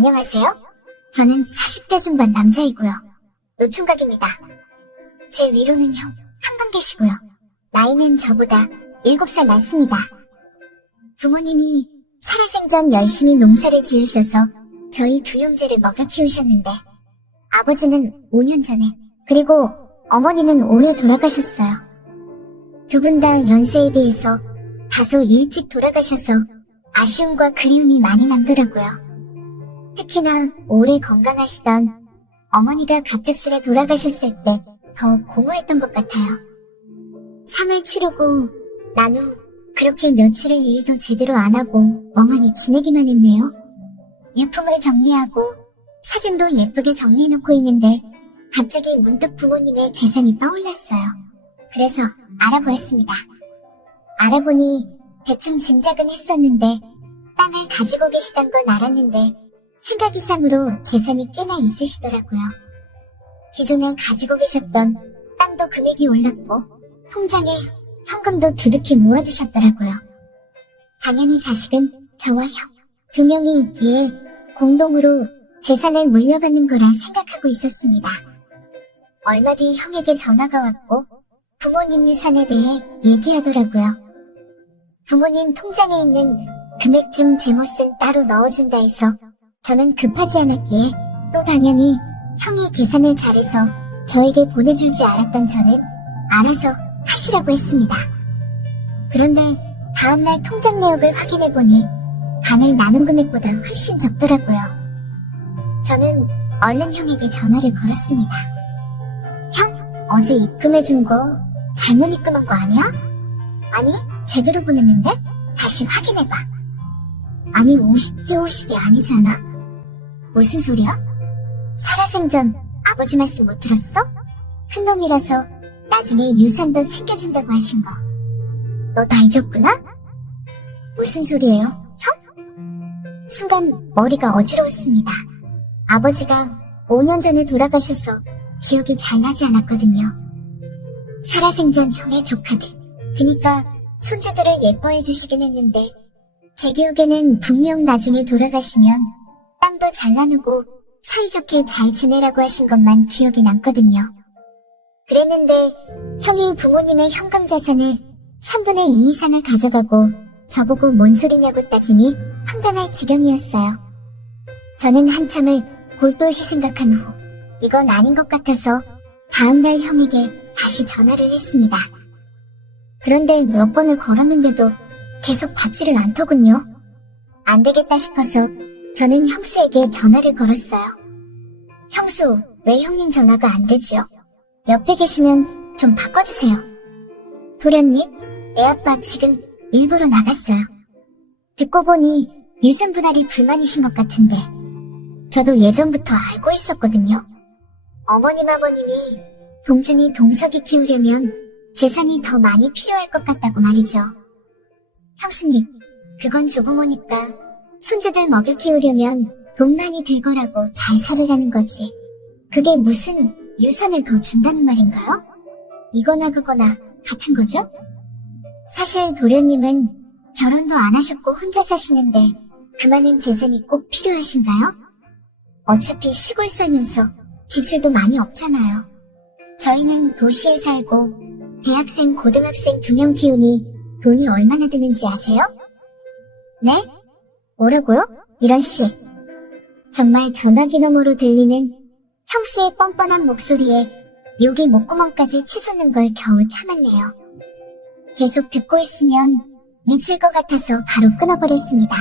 안녕하세요. 저는 40대 중반 남자이고요. 노총각입니다. 제 위로는 형 한 분 계시고요. 나이는 저보다 7살 많습니다. 부모님이 살아생전 열심히 농사를 지으셔서 저희 두 형제를 먹여 키우셨는데 아버지는 5년 전에 그리고 어머니는 올해 돌아가셨어요. 두 분 다 연세에 비해서 다소 일찍 돌아가셔서 아쉬움과 그리움이 많이 남더라고요. 특히나 오래 건강하시던 어머니가 갑작스레 돌아가셨을 때 더 공허했던 것 같아요. 상을 치르고 난 후 그렇게 며칠을 일도 제대로 안 하고 멍하니 지내기만 했네요. 유품을 정리하고 사진도 예쁘게 정리해놓고 있는데 갑자기 문득 부모님의 재산이 떠올랐어요. 그래서 알아보았습니다. 알아보니 대충 짐작은 했었는데 땅을 가지고 계시단 건 알았는데 생각 이상으로 재산이 꽤나 있으시더라고요. 기존에 가지고 계셨던 땅도 금액이 올랐고 통장에 현금도 두둑히 모아두셨더라고요. 당연히 자식은 저와 형 두 명이 있기에 공동으로 재산을 물려받는 거라 생각하고 있었습니다. 얼마 뒤 형에게 전화가 왔고 부모님 유산에 대해 얘기하더라고요. 부모님 통장에 있는 금액 중 제못은 따로 넣어준다 해서 저는 급하지 않았기에 또 당연히 형이 계산을 잘해서 저에게 보내줄 줄 알았던 저는 알아서 하시라고 했습니다. 그런데 다음날 통장 내역을 확인해보니 반을 나눈 금액보다 훨씬 적더라고요. 저는 얼른 형에게 전화를 걸었습니다. 형, 어제 입금해준 거 잘못 입금한 거 아니야? 아니, 제대로 보냈는데? 다시 확인해봐. 아니, 50대 50이 아니잖아. 무슨 소리야? 살아생전 아버지 말씀 못 들었어? 큰놈이라서 나중에 유산도 챙겨준다고 하신 거. 너 다 잊었구나? 무슨 소리예요, 형? 순간 머리가 어지러웠습니다. 아버지가 5년 전에 돌아가셔서 기억이 잘 나지 않았거든요. 살아생전 형의 조카들, 그니까 손주들을 예뻐해 주시긴 했는데 제 기억에는 분명 나중에 돌아가시면 땅도 잘 나누고 사이좋게 잘 지내라고 하신 것만 기억이 남거든요. 그랬는데 형이 부모님의 현금 자산을 3분의 2 이상을 가져가고 저보고 뭔 소리냐고 따지니 황당할 지경이었어요. 저는 한참을 골똘히 생각한 후 이건 아닌 것 같아서 다음날 형에게 다시 전화를 했습니다. 그런데 몇 번을 걸었는데도 계속 받지를 않더군요. 안 되겠다 싶어서 저는 형수에게 전화를 걸었어요. 형수, 왜 형님 전화가 안 되지요? 옆에 계시면 좀 바꿔주세요. 도련님, 애 아빠 지금 일부러 나갔어요. 듣고 보니 유산 분할이 불만이신 것 같은데 저도 예전부터 알고 있었거든요. 어머님 아버님이 동준이 동석이 키우려면 재산이 더 많이 필요할 것 같다고 말이죠. 형수님, 그건 조부모니까 손주들 먹여 키우려면 돈 많이 들 거라고 잘 살으라는 거지. 그게 무슨 유산을 더 준다는 말인가요? 이거나 그거나 같은 거죠? 사실 도련님은 결혼도 안 하셨고 혼자 사시는데 그 많은 재산이 꼭 필요하신가요? 어차피 시골 살면서 지출도 많이 없잖아요. 저희는 도시에 살고 대학생, 고등학생 2명 키우니 돈이 얼마나 드는지 아세요? 네? 뭐라고요? 이런 씨. 정말 전화기 너머로 들리는 형수의 뻔뻔한 목소리에 욕이 목구멍까지 치솟는 걸 겨우 참았네요. 계속 듣고 있으면 미칠 것 같아서 바로 끊어버렸습니다.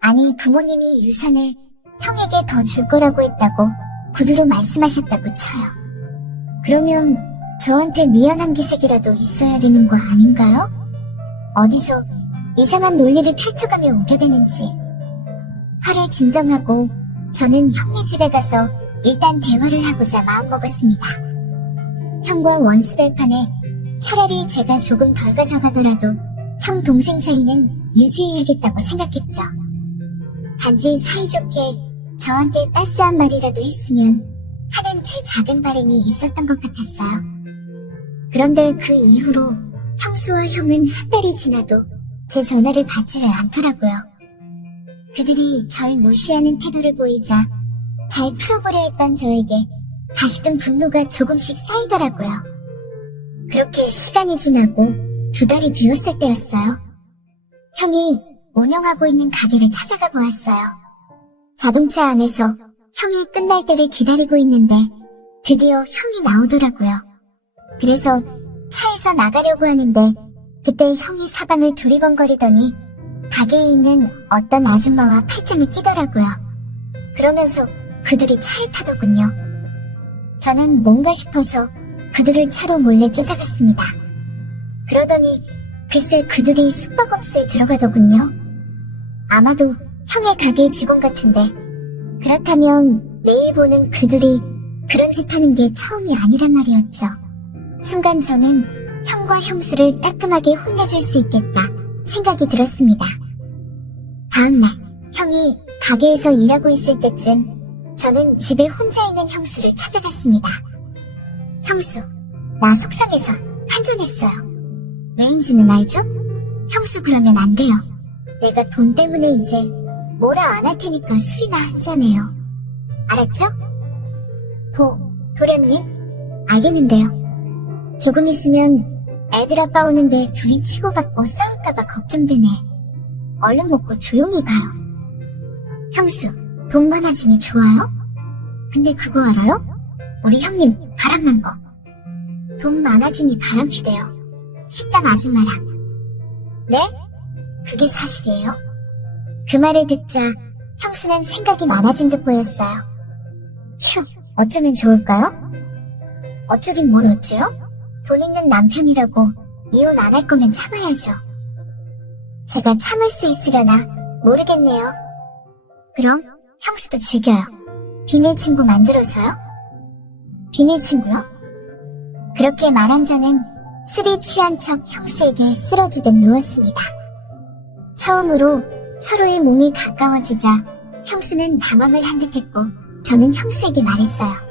아니, 부모님이 유산을 형에게 더 줄 거라고 했다고 구두로 말씀하셨다고 쳐요. 그러면 저한테 미안한 기색이라도 있어야 되는 거 아닌가요? 어디서 이상한 논리를 펼쳐가며 우겨대는지. 화를 진정하고 저는 형네 집에 가서 일단 대화를 하고자 마음먹었습니다. 형과 원수될 판에 차라리 제가 조금 덜 가져가더라도 형 동생 사이는 유지해야겠다고 생각했죠. 단지 사이좋게 저한테 따스한 말이라도 했으면 하는 제 작은 바람이 있었던 것 같았어요. 그런데 그 이후로 형수와 형은 한 달이 지나도 제 전화를 받지를 않더라고요. 그들이 절 무시하는 태도를 보이자 잘 풀어보려 했던 저에게 다시금 분노가 조금씩 쌓이더라고요. 그렇게 시간이 지나고 2달이 되었을 때였어요. 형이 운영하고 있는 가게를 찾아가 보았어요. 자동차 안에서 형이 끝날 때를 기다리고 있는데 드디어 형이 나오더라고요. 그래서 차에서 나가려고 하는데 그때 형이 사방을 두리번거리더니 가게에 있는 어떤 아줌마와 팔짱을 끼더라고요. 그러면서 그들이 차에 타더군요. 저는 뭔가 싶어서 그들을 차로 몰래 쫓아갔습니다. 그러더니 글쎄 그들이 숙박업소에 들어가더군요. 아마도 형의 가게 직원 같은데 그렇다면 매일 보는 그들이 그런 짓 하는 게 처음이 아니란 말이었죠. 순간 저는 형과 형수를 따끔하게 혼내줄 수 있겠다 생각이 들었습니다. 다음날 형이 가게에서 일하고 있을 때쯤 저는 집에 혼자 있는 형수를 찾아갔습니다. 형수, 나 속상해서 한잔했어요. 왜인지는 알죠? 형수 그러면 안 돼요. 내가 돈 때문에 이제 뭐라 안 할 테니까 술이나 한잔해요. 알았죠? 도련님? 알겠는데요. 조금 있으면 애들 아빠 오는데 둘이 치고받고 싸울까봐 걱정되네. 얼른 먹고 조용히 가요. 형수, 돈 많아지니 좋아요? 근데 그거 알아요? 우리 형님 바람난 거. 돈 많아지니 바람피대요. 식당 아줌마랑. 네? 그게 사실이에요? 그 말을 듣자 형수는 생각이 많아진 듯 보였어요. 휴, 어쩌면 좋을까요? 어쩌긴 뭘 어째요? 돈 있는 남편이라고 이혼 안 할 거면 참아야죠. 제가 참을 수 있으려나 모르겠네요. 그럼 형수도 즐겨요. 비밀 친구 만들어서요? 비밀 친구요? 그렇게 말한 저는 술이 취한 척 형수에게 쓰러지듯 누웠습니다. 처음으로 서로의 몸이 가까워지자 형수는 당황을 한 듯했고 저는 형수에게 말했어요.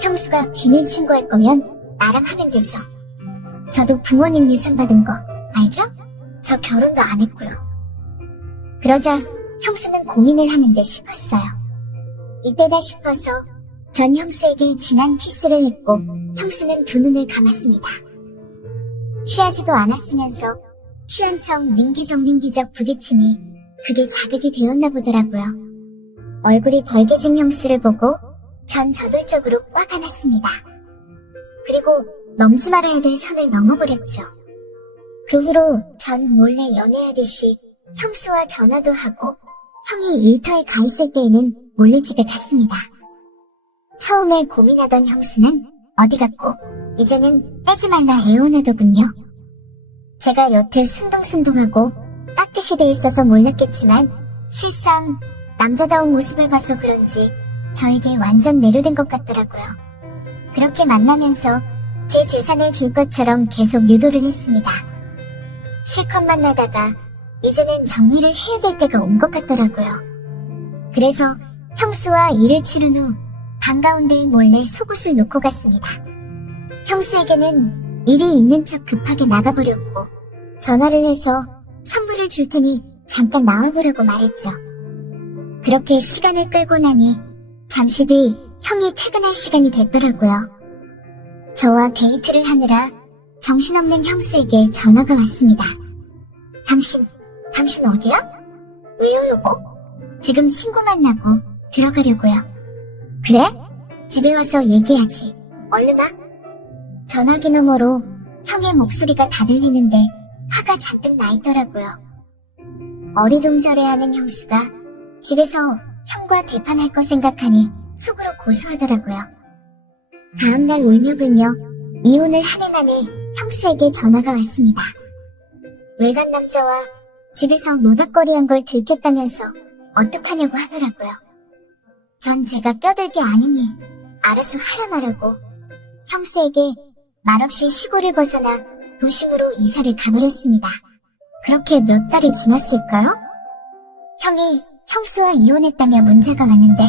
형수가 비밀 친구할 거면 나랑 하면 되죠. 저도 부모님 유산 받은 거 알죠? 저 결혼도 안 했고요. 그러자 형수는 고민을 하는데 싶었어요. 이때다 싶어서 전 형수에게 진한 키스를 했고 형수는 두 눈을 감았습니다. 취하지도 않았으면서 취한 척 민기적 부딪히니 그게 자극이 되었나 보더라고요. 얼굴이 벌개진 형수를 보고 전 저돌적으로 꽉 안았습니다. 그리고 넘지 말아야 될 선을 넘어버렸죠. 그 후로 전 몰래 연애하듯이 형수와 전화도 하고 형이 일터에 가 있을 때에는 몰래 집에 갔습니다. 처음에 고민하던 형수는 어디 갔고 이제는 빼지 말라 애원하더군요. 제가 여태 순둥순둥하고 깍듯이 돼 있어서 몰랐겠지만 실상 남자다운 모습을 봐서 그런지 저에게 완전 매료된 것 같더라고요. 그렇게 만나면서 제 재산을 줄 것처럼 계속 유도를 했습니다. 실컷 만나다가 이제는 정리를 해야 될 때가 온 것 같더라고요. 그래서 형수와 일을 치른 후 방가운데 몰래 속옷을 놓고 갔습니다. 형수에게는 일이 있는 척 급하게 나가버렸고 전화를 해서 선물을 줄 테니 잠깐 나와보라고 말했죠. 그렇게 시간을 끌고 나니 잠시 뒤 형이 퇴근할 시간이 됐더라고요. 저와 데이트를 하느라 정신없는 형수에게 전화가 왔습니다. 당신 어디야? 왜요 여보? 지금 친구 만나고 들어가려고요. 그래? 집에 와서 얘기하지. 얼른 와. 전화기 너머로 형의 목소리가 다 들리는데 화가 잔뜩 나 있더라고요. 어리둥절해하는 형수가 집에서 형과 대판할 거 생각하니 속으로 고소하더라고요. 다음날 울며불며 이혼을 한 해 만에 형수에게 전화가 왔습니다. 외간 남자와 집에서 노닥거리한 걸 들켰다면서 어떡하냐고 하더라고요. 전 제가 껴들 게 아니니 알아서 하라 말하고 형수에게 말없이 시골을 벗어나 도심으로 이사를 가버렸습니다. 그렇게 몇 달이 지났을까요? 형이 형수와 이혼했다며 문자가 왔는데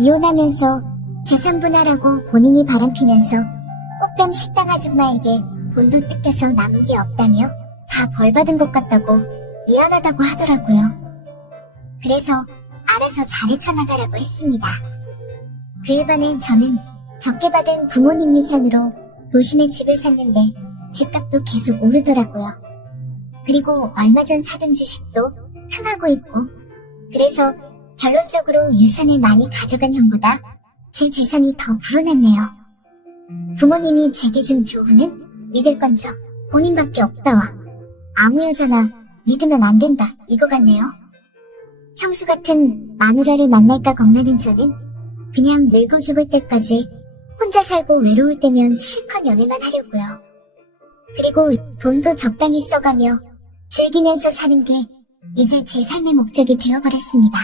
이혼하면서 재산 분할하고 본인이 바람피면서 꽃뱀 식당 아줌마에게 돈도 뜯겨서 남은 게 없다며 다 벌받은 것 같다고 미안하다고 하더라고요. 그래서 알아서 잘 헤쳐나가라고 했습니다. 그에 반해 저는 적게 받은 부모님 유산으로 도심에 집을 샀는데 집값도 계속 오르더라고요. 그리고 얼마 전 사둔 주식도 흥하고 있고, 그래서 결론적으로 유산을 많이 가져간 형보다 제 재산이 더 불어났네요. 부모님이 제게 준 교훈은 믿을 건 저 본인밖에 없다와 아무 여자나 믿으면 안 된다 이거 같네요. 형수 같은 마누라를 만날까 겁나는 저는 그냥 늙어 죽을 때까지 혼자 살고 외로울 때면 실컷 연애만 하려고요. 그리고 돈도 적당히 써가며 즐기면서 사는 게 이제 제 삶의 목적이 되어버렸습니다.